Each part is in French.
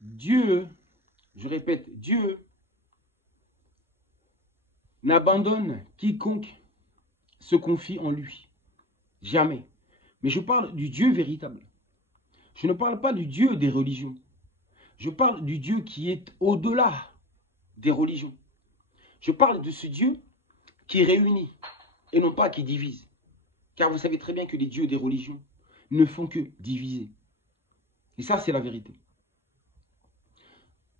Dieu, je répète, Dieu n'abandonne quiconque se confie en lui. Jamais. Mais je parle du Dieu véritable. Je ne parle pas du Dieu des religions. Je parle du Dieu qui est au-delà des religions. Je parle de ce Dieu qui réunit et non pas qui divise. Car vous savez très bien que les dieux des religions ne font que diviser. Et ça, c'est la vérité.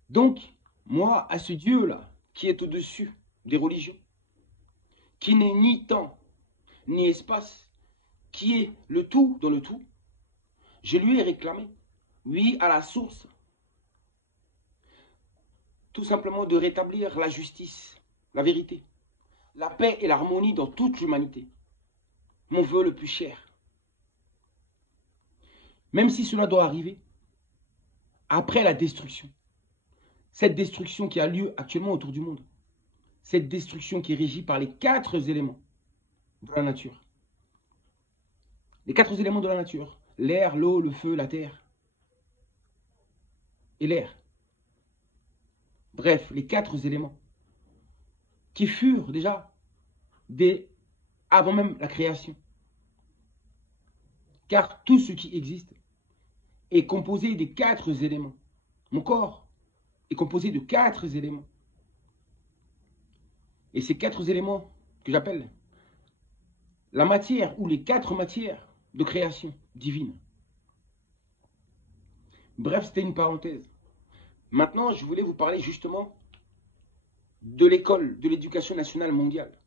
Donc, moi, à ce Dieu-là, qui est au-dessus des religions, qui n'est ni temps, ni espace, qui est le tout dans le tout, je lui ai réclamé, oui, à la source, tout simplement de rétablir la justice, la vérité, la paix et l'harmonie dans toute l'humanité. Mon vœu le plus cher. Même si cela doit arriver après la destruction. Cette destruction qui a lieu actuellement autour du monde. Cette destruction qui est régie par les 4 éléments de la nature. Les 4 éléments de la nature. L'air, l'eau, le feu, la terre. Et l'air. Bref, les 4 éléments. Qui furent déjà avant même la création. Car tout ce qui existe est composé des 4 éléments. Mon corps est composé de 4 éléments. Et ces 4 éléments que j'appelle la matière ou les 4 matières de création divine. Bref, c'était une parenthèse. Maintenant, je voulais vous parler justement de l'école, de l'éducation nationale mondiale.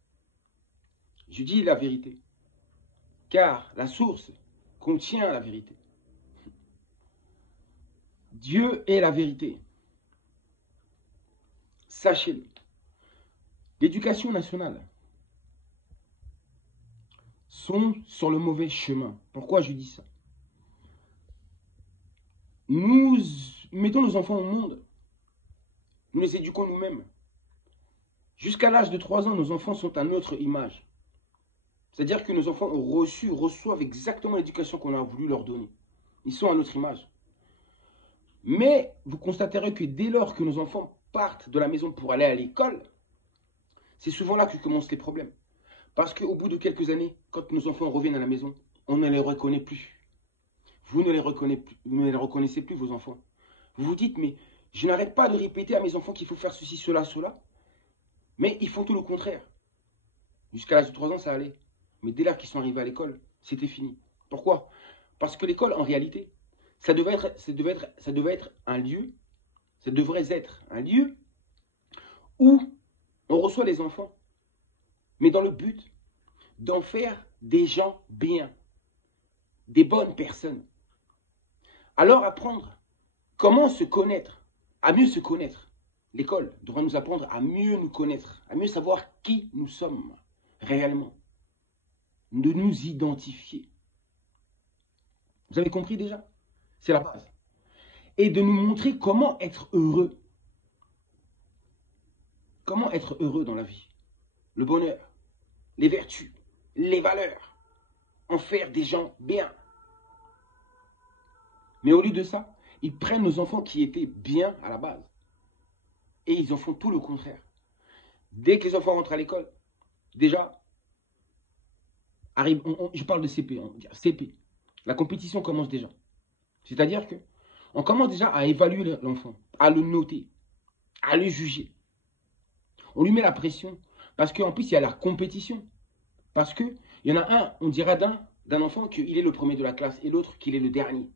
Je dis la vérité. Car la source contient la vérité. Dieu est la vérité. Sachez-le. L'éducation nationale sont sur le mauvais chemin. Pourquoi je dis ça? Nous mettons nos enfants au monde. Nous les éduquons nous-mêmes. Jusqu'à l'âge de 3 ans, nos enfants sont à notre image. C'est-à-dire que nos enfants reçoivent exactement l'éducation qu'on a voulu leur donner. Ils sont à notre image. Mais vous constaterez que dès lors que nos enfants partent de la maison pour aller à l'école, c'est souvent là que commencent les problèmes. Parce qu'au bout de quelques années, quand nos enfants reviennent à la maison, on ne les reconnaît plus. Vous ne les reconnaissez plus, vos enfants. Vous vous dites, mais je n'arrête pas de répéter à mes enfants qu'il faut faire ceci, cela, cela. Mais ils font tout le contraire. Jusqu'à l'âge de 3 ans, ça allait. Mais dès lors qu'ils sont arrivés à l'école, c'était fini. Pourquoi? Parce que l'école, en réalité, ça devrait être un lieu, ça devrait être un lieu où on reçoit les enfants, mais dans le but d'en faire des gens bien, des bonnes personnes. Alors apprendre comment se connaître, à mieux se connaître. L'école devrait nous apprendre à mieux nous connaître, à mieux savoir qui nous sommes réellement, de nous identifier. Vous avez compris déjà? C'est la base. Et de nous montrer comment être heureux. Comment être heureux dans la vie? Le bonheur, les vertus, les valeurs. En faire des gens bien. Mais au lieu de ça, ils prennent nos enfants qui étaient bien à la base. Et ils en font tout le contraire. Dès que les enfants rentrent à l'école, déjà, je parle de CP, CP. La compétition commence déjà. C'est-à-dire que on commence déjà à évaluer l'enfant, à le noter, à le juger. On lui met la pression parce qu'en plus, il y a la compétition. Parce qu'il y en a un, on dira d'un enfant qu'il est le premier de la classe et l'autre qu'il est le dernier.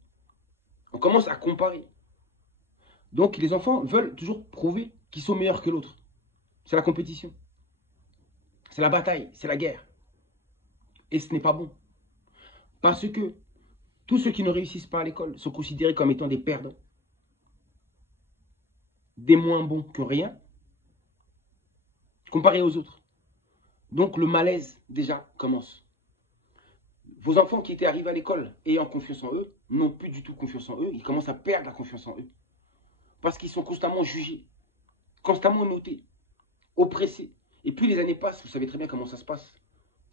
On commence à comparer. Donc les enfants veulent toujours prouver qu'ils sont meilleurs que l'autre. C'est la compétition. C'est la bataille, c'est la guerre. Et ce n'est pas bon. Parce que tous ceux qui ne réussissent pas à l'école sont considérés comme étant des perdants. Des moins bons que rien, comparés aux autres. Donc le malaise, déjà, commence. Vos enfants qui étaient arrivés à l'école ayant confiance en eux, n'ont plus du tout confiance en eux. Ils commencent à perdre la confiance en eux. Parce qu'ils sont constamment jugés, constamment notés, oppressés. Et puis les années passent, vous savez très bien comment ça se passe.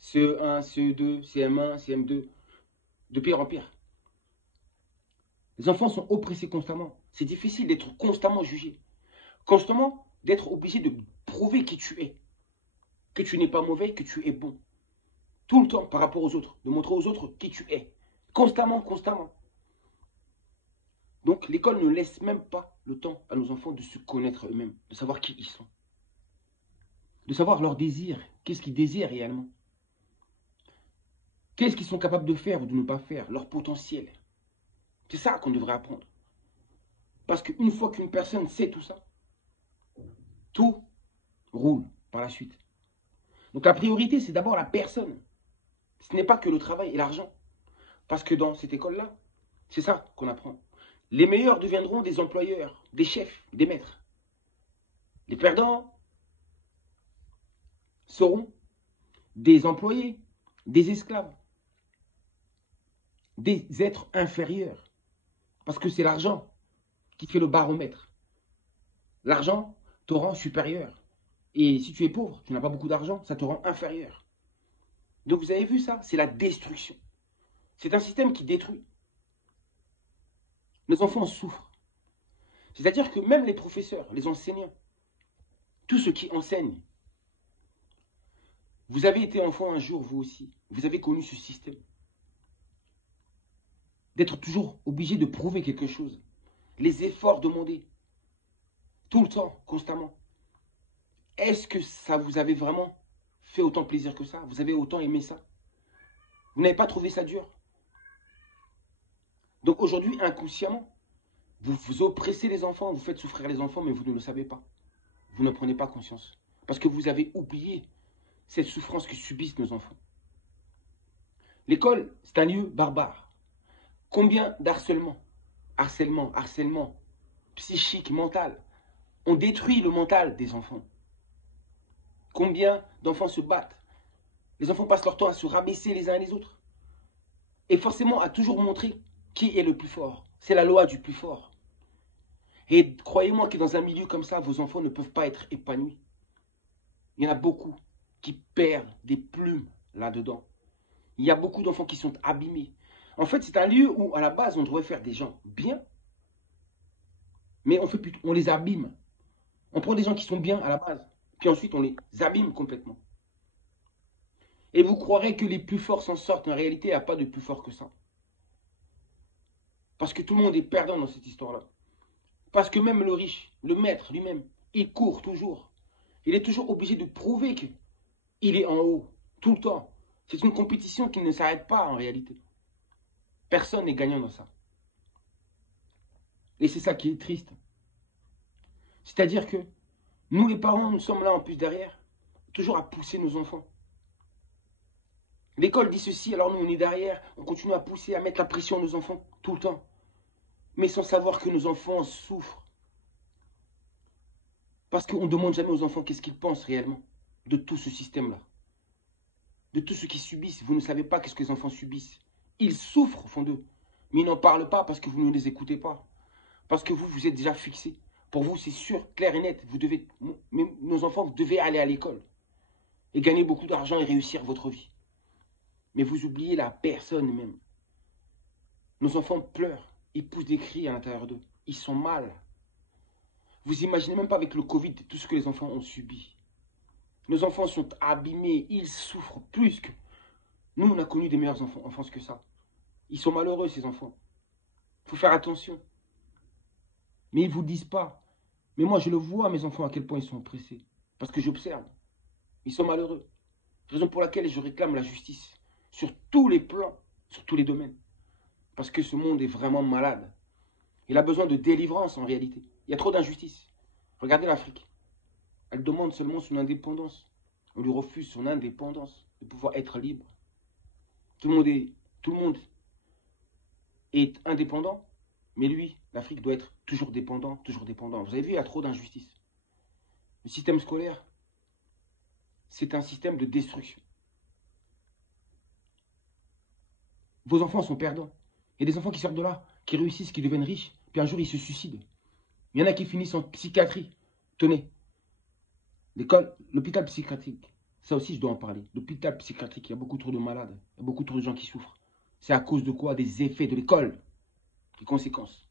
CE1, CE2, CM1, CM2, de pire en pire. Les enfants sont oppressés constamment. C'est difficile d'être constamment jugé. Constamment d'être obligé de prouver qui tu es. Que tu n'es pas mauvais, que tu es bon. Tout le temps par rapport aux autres. De montrer aux autres qui tu es. Constamment, constamment. Donc l'école ne laisse même pas le temps à nos enfants de se connaître eux-mêmes. De savoir qui ils sont. De savoir leurs désirs. Qu'est-ce qu'ils désirent réellement. Qu'est-ce qu'ils sont capables de faire ou de ne pas faire. Leur potentiel. C'est ça qu'on devrait apprendre. Parce qu'une fois qu'une personne sait tout ça, tout roule par la suite. Donc la priorité, c'est d'abord la personne. Ce n'est pas que le travail et l'argent. Parce que dans cette école-là, c'est ça qu'on apprend. Les meilleurs deviendront des employeurs, des chefs, des maîtres. Les perdants seront des employés, des esclaves, des êtres inférieurs. Parce que c'est l'argent qui fait le baromètre. L'argent te rend supérieur. Et si tu es pauvre, tu n'as pas beaucoup d'argent, ça te rend inférieur. Donc vous avez vu ça, c'est la destruction. C'est un système qui détruit. Nos enfants souffrent. C'est-à-dire que même les professeurs, les enseignants, tous ceux qui enseignent, vous avez été enfant un jour, vous aussi. Vous avez connu ce système. D'être toujours obligé de prouver quelque chose. Les efforts demandés. Tout le temps, constamment. Est-ce que ça vous avait vraiment fait autant plaisir que ça? Vous avez autant aimé ça? Vous n'avez pas trouvé ça dur? Donc aujourd'hui, inconsciemment, vous oppressez les enfants, vous faites souffrir les enfants, mais vous ne le savez pas. Vous ne prenez pas conscience. Parce que vous avez oublié cette souffrance que subissent nos enfants. L'école, c'est un lieu barbare. Combien d'harcèlement, harcèlement, psychique, mental, on détruit le mental des enfants. Combien d'enfants se battent? Les enfants passent leur temps à se rabaisser les uns les autres. Et forcément à toujours montrer qui est le plus fort. C'est la loi du plus fort. Et croyez-moi que dans un milieu comme ça, vos enfants ne peuvent pas être épanouis. Il y en a beaucoup qui perdent des plumes là-dedans. Il y a beaucoup d'enfants qui sont abîmés. En fait, c'est un lieu où, à la base, on devrait faire des gens bien. Mais on les abîme. On prend des gens qui sont bien à la base. Puis ensuite, on les abîme complètement. Et vous croirez que les plus forts s'en sortent. En réalité, il n'y a pas de plus fort que ça. Parce que tout le monde est perdant dans cette histoire-là. Parce que même le riche, le maître lui-même, il court toujours. Il est toujours obligé de prouver qu'il est en haut, tout le temps. C'est une compétition qui ne s'arrête pas en réalité. Personne n'est gagnant dans ça. Et c'est ça qui est triste. C'est-à-dire que nous, les parents, nous sommes là en plus derrière, toujours à pousser nos enfants. L'école dit ceci, alors nous, on est derrière, on continue à pousser, à mettre la pression à nos enfants tout le temps. Mais sans savoir que nos enfants souffrent. Parce qu'on ne demande jamais aux enfants qu'est-ce qu'ils pensent réellement de tout ce système-là. De tout ce qu'ils subissent. Vous ne savez pas qu'est-ce que les enfants subissent. Ils souffrent au fond d'eux. Mais ils n'en parlent pas parce que vous ne les écoutez pas. Parce que vous, vous êtes déjà fixés. Pour vous, c'est sûr, clair et net. Vous devez, nos enfants, vous devez aller à l'école. Et gagner beaucoup d'argent et réussir votre vie. Mais vous oubliez la personne même. Nos enfants pleurent. Ils poussent des cris à l'intérieur d'eux. Ils sont mal. Vous imaginez même pas avec le Covid tout ce que les enfants ont subi. Nos enfants sont abîmés. Ils souffrent plus que... Nous, on a connu des meilleurs enfances que ça. Ils sont malheureux, ces enfants. Il faut faire attention. Mais ils ne vous le disent pas. Mais moi, je le vois, mes enfants, à quel point ils sont oppressés. Parce que j'observe. Ils sont malheureux. Raison pour laquelle je réclame la justice. Sur tous les plans, sur tous les domaines. Parce que ce monde est vraiment malade. Il a besoin de délivrance en réalité. Il y a trop d'injustice. Regardez l'Afrique. Elle demande seulement son indépendance. On lui refuse son indépendance, de pouvoir être libre. Tout le monde est indépendant, mais lui, l'Afrique doit être toujours dépendant, toujours dépendant. Vous avez vu, il y a trop d'injustice. Le système scolaire, c'est un système de destruction. Vos enfants sont perdants. Il y a des enfants qui sortent de là, qui réussissent, qui deviennent riches, puis un jour ils se suicident. Il y en a qui finissent en psychiatrie. Tenez, l'école, l'hôpital psychiatrique, ça aussi je dois en parler. L'hôpital psychiatrique, il y a beaucoup trop de malades, il y a beaucoup trop de gens qui souffrent. C'est à cause de quoi? Des effets de l'école, les conséquences.